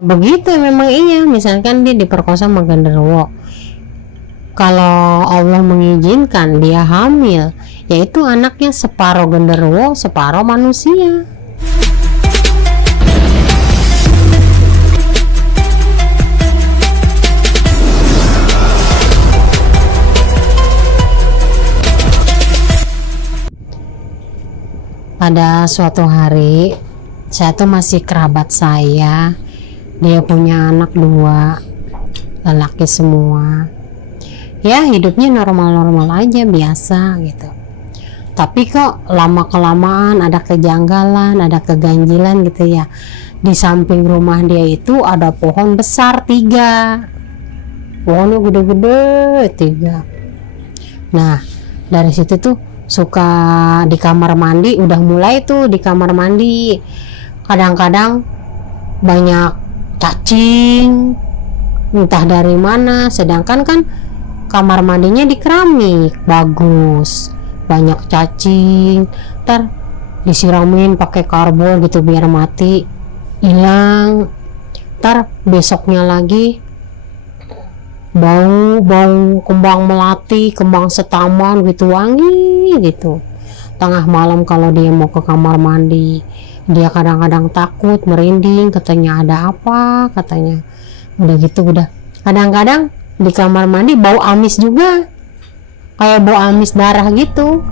Begitu memang iya, misalkan dia diperkosa sama genderuwo, kalau Allah mengizinkan dia hamil, yaitu anaknya separuh genderuwo separuh manusia. Pada suatu hari saya tuh masih kerabat saya, dia punya anak 2 lelaki semua, ya hidupnya normal-normal aja biasa gitu. Tapi kok lama kelamaan ada kejanggalan, ada keganjilan gitu ya. Di samping rumah dia itu ada pohon besar 3, pohonnya gede-gede 3. Nah dari situ tuh suka di kamar mandi, udah mulai tuh di kamar mandi kadang-kadang banyak cacing entah dari mana, sedangkan kan kamar mandinya di keramik bagus, banyak cacing. Ntar disiramin pakai karbol gitu biar mati, hilang. Ntar besoknya lagi bau kembang melati, kembang setaman gitu, wangi gitu. Tengah malam kalau dia mau ke kamar mandi, dia kadang-kadang takut, merinding, katanya ada apa, katanya. Udah gitu udah kadang-kadang di kamar mandi bau amis juga, kayak bau amis darah gitu,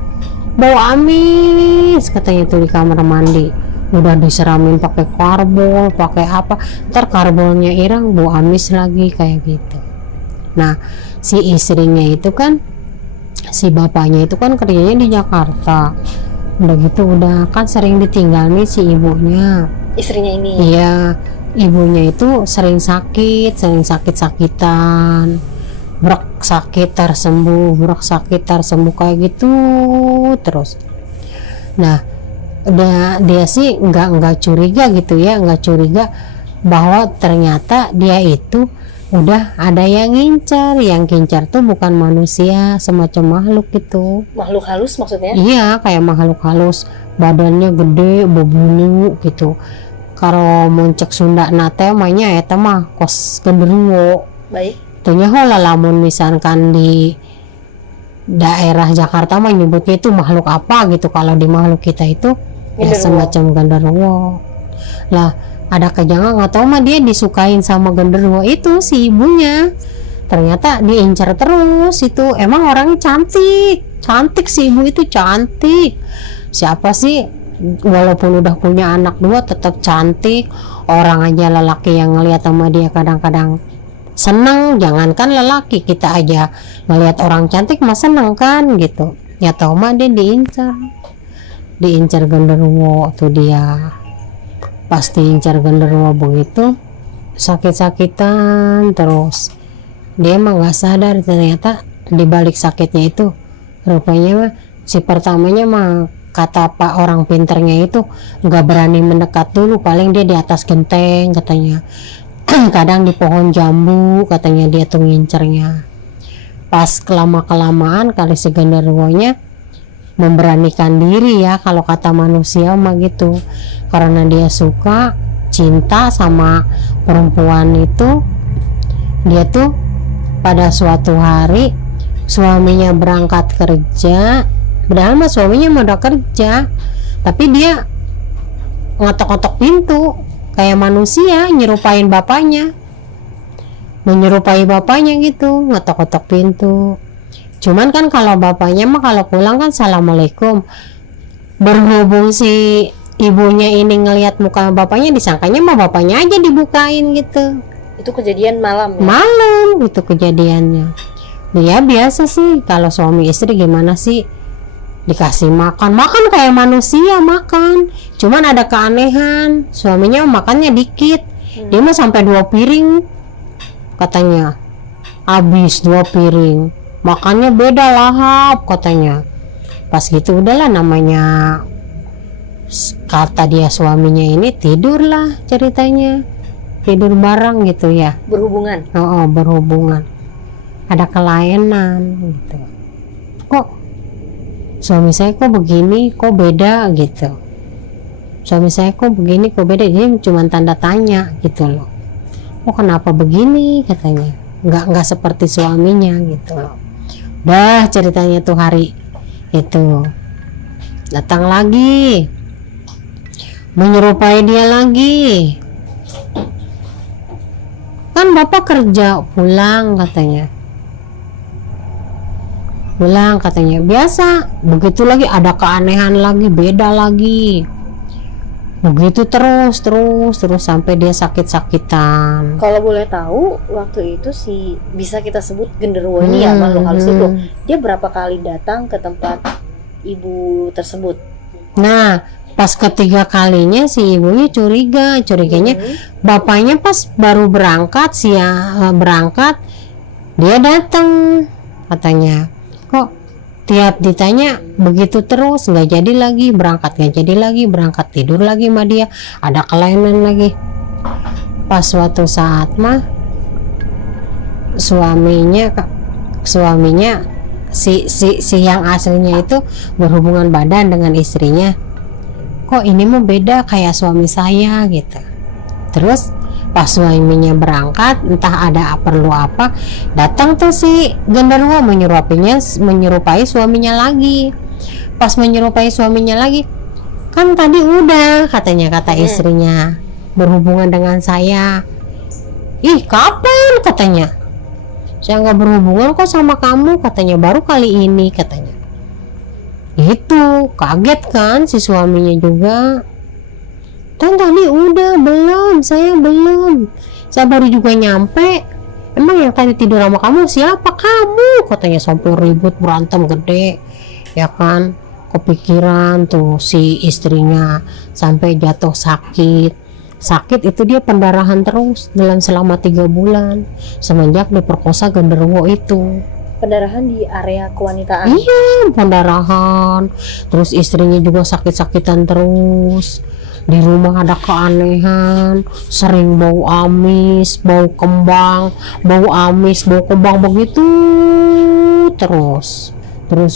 bau amis katanya tuh di kamar mandi. Udah diseramin pakai karbol, pakai apa, ntar karbolnya hilang, bau amis lagi kayak gitu. Nah si istrinya itu kan, si bapaknya itu kan kerjanya di Jakarta. Udah gitu udah kan sering ditinggal nih si ibunya, Istrinya ini. iya ibunya itu sering sakit-sakitan, brek sakit tersembuh, brek sakit tersembuh kayak gitu terus. Nah dia sih nggak curiga gitu ya, nggak curiga bahwa ternyata dia itu udah ada yang ngincar tuh bukan manusia, semacam makhluk gitu. Makhluk halus maksudnya? Iya kayak makhluk halus, badannya gede, berbulu gitu. Kalau muncak Sunda nate mainnya eta mah kos genderuwo. Baik. Tanya lah lamun misalkan di daerah Jakarta mah nyebutnya itu makhluk apa gitu. Kalau di makhluk kita itu ya semacam genderuwo. Lah ada kejanggalan, nggak tahu mah dia disukain sama genderuwo itu si ibunya. Ternyata diincar terus itu, emang orangnya cantik si ibu itu cantik. Siapa sih walaupun udah punya anak 2 tetap cantik. Orang aja lelaki yang ngelihat sama dia kadang-kadang seneng, jangankan lelaki, kita aja ngelihat orang cantik mah seneng kan gitu. Ya tau mah dia diincar genderuwo tuh dia. Pasti incar genderuwo begitu sakit-sakitan terus. Dia emang nggak sadar ternyata di balik sakitnya itu rupanya mah si pertamanya mah kata pak orang pinternya itu nggak berani mendekat dulu, paling dia di atas genteng katanya. Kadang di pohon jambu katanya dia tuh ngincernya. Pas kelamaan kali si genderuwonya memberanikan diri ya, kalau kata manusia mah gitu, karena dia suka cinta sama perempuan itu. Dia tuh pada suatu hari suaminya berangkat kerja, padahal mah suaminya mau udah kerja, tapi dia ngotok-ngotok pintu kayak manusia, menyerupai bapaknya gitu, ngotok-ngotok pintu. Cuman kan kalau bapaknya mah kalau pulang kan assalamualaikum. Berhubung si ibunya ini ngelihat muka bapaknya, disangkanya mah bapaknya aja dibukain gitu. Itu kejadian malam ya? Malam itu kejadiannya. Ya biasa sih kalau suami istri gimana sih, dikasih makan kayak manusia makan. Cuman ada keanehan, suaminya makannya dikit. Dia mah sampai 2 piring katanya, habis 2 piring, makannya beda lahap katanya. Pas gitu udahlah, namanya kata dia suaminya ini tidurlah ceritanya, tidur bareng gitu ya, Berhubungan? Berhubungan, ada kelainan gitu. Kok suami saya kok begini, kok beda gitu, suami saya kok begini, kok beda. Dia cuma tanda tanya gitu loh. oh kenapa begini katanya, nggak seperti suaminya gitu loh. Dah ceritanya tuh hari itu datang lagi menyerupai dia lagi, kan bapak kerja pulang katanya biasa begitu lagi, ada keanehan lagi, beda lagi begitu terus sampai dia sakit-sakitan. Kalau boleh tahu, waktu itu bisa kita sebut genderuwo ini ya, makhluk halus itu, dia berapa kali datang ke tempat ibu tersebut? Nah, pas ketiga kalinya si ibunya curiganya bapaknya pas baru berangkat berangkat dia datang katanya, kok tiap ditanya begitu terus, nggak jadi lagi berangkat, tidur lagi sama dia, ada kelainan lagi. Pas suatu saat mah suaminya si yang aslinya itu berhubungan badan dengan istrinya, kok ini mah beda kayak suami saya gitu. Terus pas suaminya berangkat, entah ada perlu apa, datang tuh si genderuwo menyerupai suaminya lagi. Pas menyerupai suaminya lagi, kan tadi udah katanya, kata istrinya berhubungan dengan saya. Ih kapan katanya, saya nggak berhubungan kok sama kamu katanya, baru kali ini katanya. Itu kaget kan si suaminya juga. Dan tadi udah saya baru juga nyampe. Emang yang tadi tidur sama kamu siapa? Kamu katanya, sampai ribut berantem gede ya kan. Kepikiran tuh si istrinya sampai jatuh sakit itu dia pendarahan terus selama 3 bulan semenjak diperkosa genderuwo itu. Pendarahan di area kewanitaan? Iya, pendarahan. Terus istrinya juga sakit-sakitan terus. Di rumah ada keanehan, sering bau amis, bau kembang begitu terus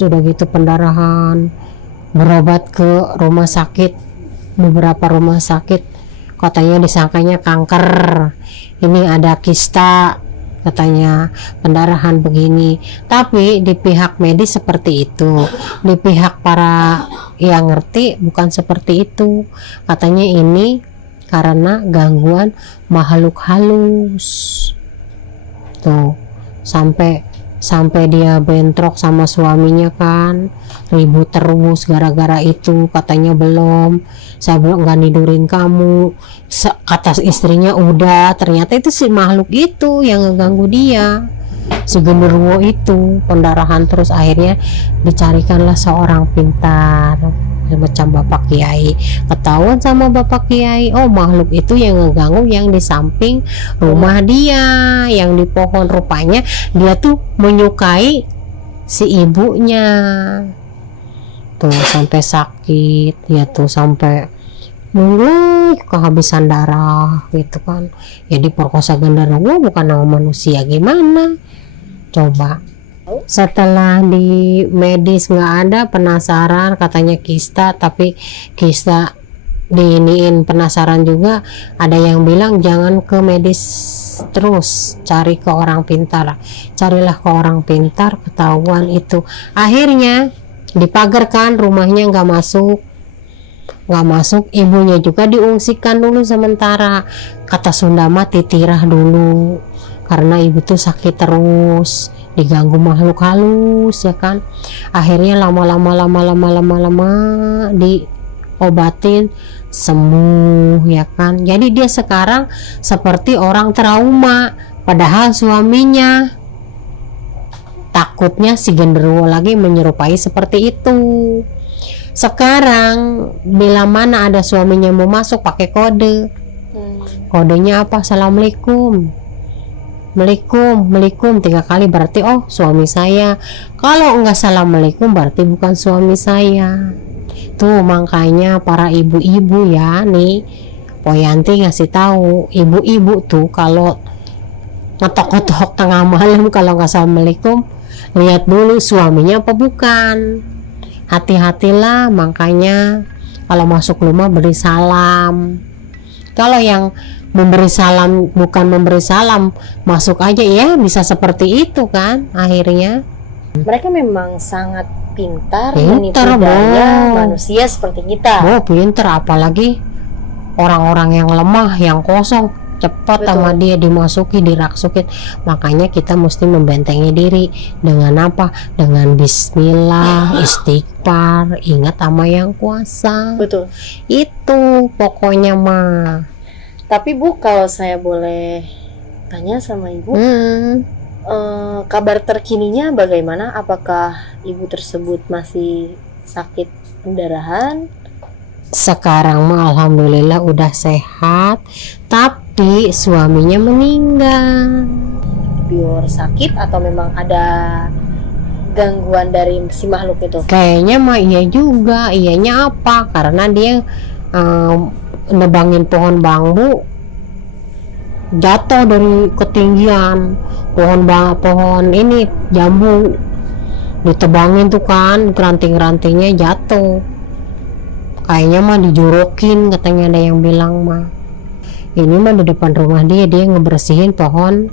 udah gitu pendarahan. Berobat ke rumah sakit, beberapa rumah sakit, katanya disangkanya kanker, ini ada kista katanya, pendarahan begini. Tapi di pihak medis seperti itu, di pihak para yang ngerti bukan seperti itu. Katanya ini karena gangguan makhluk halus tuh, sampai dia bentrok sama suaminya kan, ribut terus gara-gara itu. Katanya saya belum nggak nidurin kamu, kata istrinya udah, ternyata itu si makhluk itu yang ngeganggu dia, si genderuwo itu pendarahan terus. Akhirnya dicarikanlah seorang pintar macam Bapak Kiai, ketahuan sama Bapak Kiai, oh makhluk itu yang ngeganggu yang di samping rumah dia, yang di pohon. Rupanya dia tuh menyukai si ibunya tuh, sampai sakit ya tuh, sampai mulai kehabisan darah gitu kan. Ya diperkosa genderuwo bukan nama manusia, gimana coba. Setelah di medis nggak ada, penasaran katanya kista, tapi kista diiniin penasaran juga. Ada yang bilang jangan ke medis terus, cari ke orang pintar, carilah ke orang pintar, ketahuan itu. Akhirnya dipagarkan rumahnya, nggak masuk, ibunya juga diungsikan dulu sementara. Kata Sunda mah titirah dulu, karena ibu tuh sakit terus, diganggu makhluk halus ya kan. Akhirnya lama-lama diobatin, sembuh ya kan. Jadi dia sekarang seperti orang trauma, padahal suaminya takutnya si genderuwo lagi menyerupai seperti itu. Sekarang bila mana ada suaminya mau masuk pakai kode, kodenya apa? Assalamualaikum, Assalamualaikum 3 kali, berarti oh suami saya. Kalau enggak assalamualaikum berarti bukan suami saya. Tuh makanya para ibu-ibu ya nih, Poyanti ngasih tahu ibu-ibu tuh kalau ngetok-ngetok tengah malam, kalau nggak assalamualaikum, lihat dulu suaminya apa bukan. Hati-hatilah, makanya kalau masuk rumah beri salam. Kalau yang memberi salam, bukan memberi salam, masuk aja ya, bisa seperti itu kan akhirnya. Mereka memang sangat pintar menipu Pintar, daya Bo. manusia seperti kita. Oh pinter, apalagi orang-orang yang lemah, yang kosong, cepat Betul. sama dia dimasuki, dirasukin. Makanya kita mesti membentengi diri dengan apa? Dengan bismillah, istighfar, ingat sama yang kuasa. Betul. Itu pokoknya mah. Tapi Bu, kalau saya boleh tanya sama Ibu, kabar terkininya bagaimana? Apakah Ibu tersebut masih sakit pendarahan? Sekarang mah alhamdulillah udah sehat, tapi suaminya meninggal. Pure sakit atau memang ada gangguan dari si makhluk itu? Kayaknya mah iya juga. Iyanya apa? Karena dia nebangin pohon bambu, jatuh dari ketinggian. Pohon ini jambu ditebangin tuh kan, ranting-rantingnya jatuh. Kayaknya mah dijorokin, katanya ada yang bilang mah. Ini mah di depan rumah dia ngebersihin pohon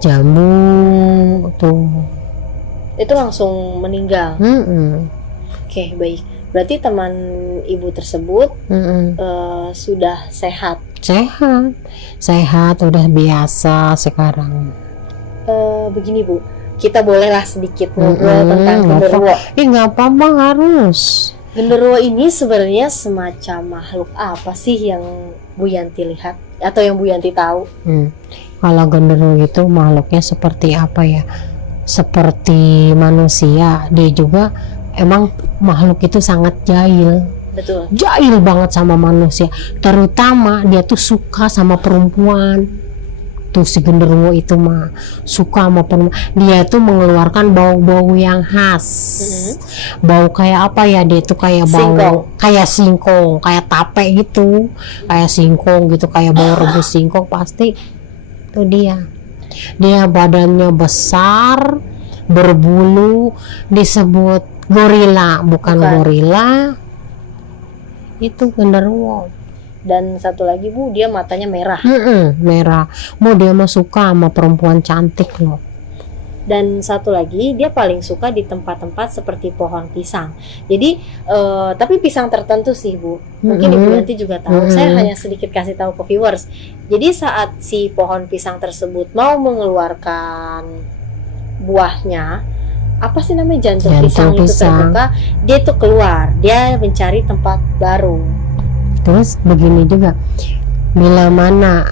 jambu tuh. Itu langsung meninggal. Oke, baik. Berarti teman Ibu tersebut sudah sehat. Sehat, udah biasa sekarang. Begini Bu, kita bolehlah sedikit ngobrol tentang genderuwo. Nggak apa-apa, harus. Genderuwo ini sebenarnya semacam makhluk apa sih yang Bu Yanti lihat atau yang Bu Yanti tahu? Kalau genderuwo itu makhluknya seperti apa ya? Seperti manusia, dia juga emang makhluk itu sangat jahil. Betul. Jahil banget sama manusia, terutama dia tuh suka sama perempuan. Tuh si genderuwo itu mah suka sama perempuan. Dia tuh mengeluarkan bau-bau yang khas. Bau kayak apa ya? Dia tuh kayak bau kayak singkong, kayak tape gitu, kayak singkong gitu, kayak bau rebus singkong pasti. Tuh dia badannya besar, berbulu, disebut gorila, bukan gorila. Itu genderuwo. Dan satu lagi Bu, dia matanya merah. Merah. Mau dia mah suka sama perempuan cantik loh. Dan satu lagi, dia paling suka di tempat-tempat seperti pohon pisang. Jadi tapi pisang tertentu sih Bu. Mungkin Ibu nanti juga tahu. Saya hanya sedikit kasih tahu ke viewers. Jadi saat si pohon pisang tersebut mau mengeluarkan buahnya, apa sih namanya, jantung pisang itu terbuka, dia tuh keluar, dia mencari tempat baru. Terus begini juga, bila mana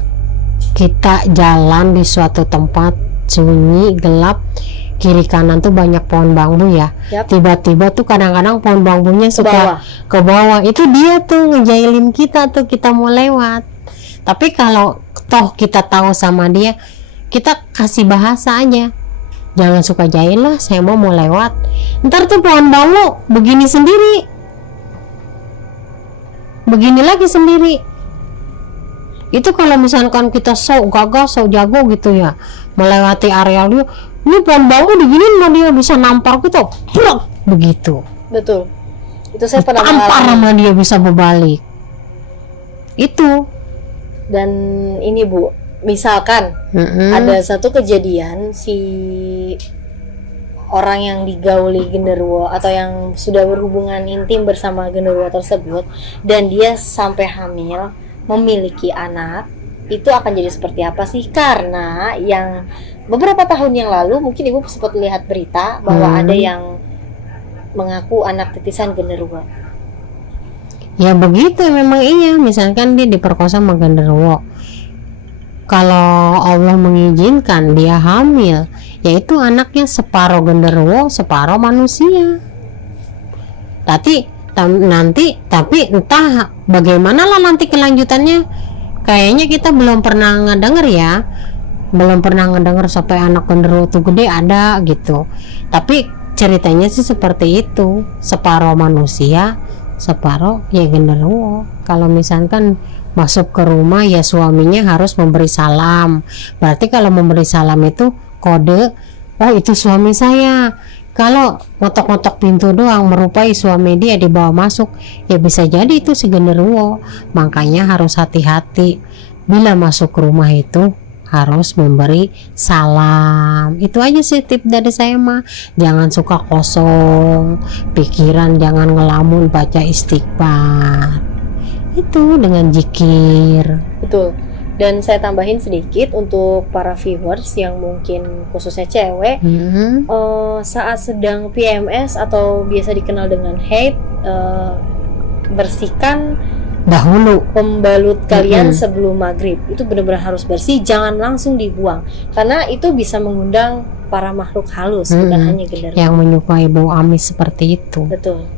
kita jalan di suatu tempat sunyi, gelap, kiri kanan tuh banyak pohon bambu ya. Tiba-tiba tuh kadang-kadang pohon bambunya suka ke bawah. Itu dia tuh ngejailin kita tuh, kita mau lewat. Tapi kalau toh kita tahu sama dia, kita kasih bahasa aja. Jangan suka jahil lah, saya mau lewat. Ntar tuh pohon bambu begini sendiri, begini lagi sendiri. Itu kalau misalkan kita sok gagah, sok jago gitu ya, melewati area dia, ini pohon bambu diginiin mah dia bisa nampar gitu, begitu. Betul. Itu saya pernah tampar sama dia bisa berbalik. Itu. Dan ini Bu, misalkan ada satu kejadian si orang yang digauli genderuwo atau yang sudah berhubungan intim bersama genderuwo tersebut dan dia sampai hamil, memiliki anak, itu akan jadi seperti apa sih? Karena yang beberapa tahun yang lalu mungkin Ibu sempat lihat berita bahwa ada yang mengaku anak titisan genderuwo. Ya begitu memang, iya. Misalkan dia diperkosa sama genderuwo, kalau Allah mengizinkan dia hamil, yaitu anaknya separuh genderuwo, separuh manusia. Tapi entah bagaimana lah nanti kelanjutannya. Kayaknya kita belum pernah ngedenger ya, belum pernah ngedenger sampai anak genderuwo tuh gede ada gitu. Tapi ceritanya sih seperti itu, separuh manusia, separuh ya genderuwo. Kalau misalkan masuk ke rumah ya suaminya harus memberi salam. Berarti kalau memberi salam itu kode, oh itu suami saya. Kalau ngotok-ngotok pintu doang merupai suami dia dibawa masuk, ya bisa jadi itu si genderuwo. Makanya harus hati-hati bila masuk rumah itu harus memberi salam. Itu aja sih tip dari saya mah. Jangan suka kosong pikiran, jangan ngelamun, baca istighfar. Itu dengan zikir. Betul. Dan saya tambahin sedikit untuk para viewers yang mungkin khususnya cewek, saat sedang PMS atau biasa dikenal dengan haid, bersihkan Dahulu. pembalut kalian sebelum maghrib. Itu benar-benar harus bersih, jangan langsung dibuang, karena itu bisa mengundang para makhluk halus, bukan hanya genderuwo. Yang menyukai bau amis seperti itu. Betul.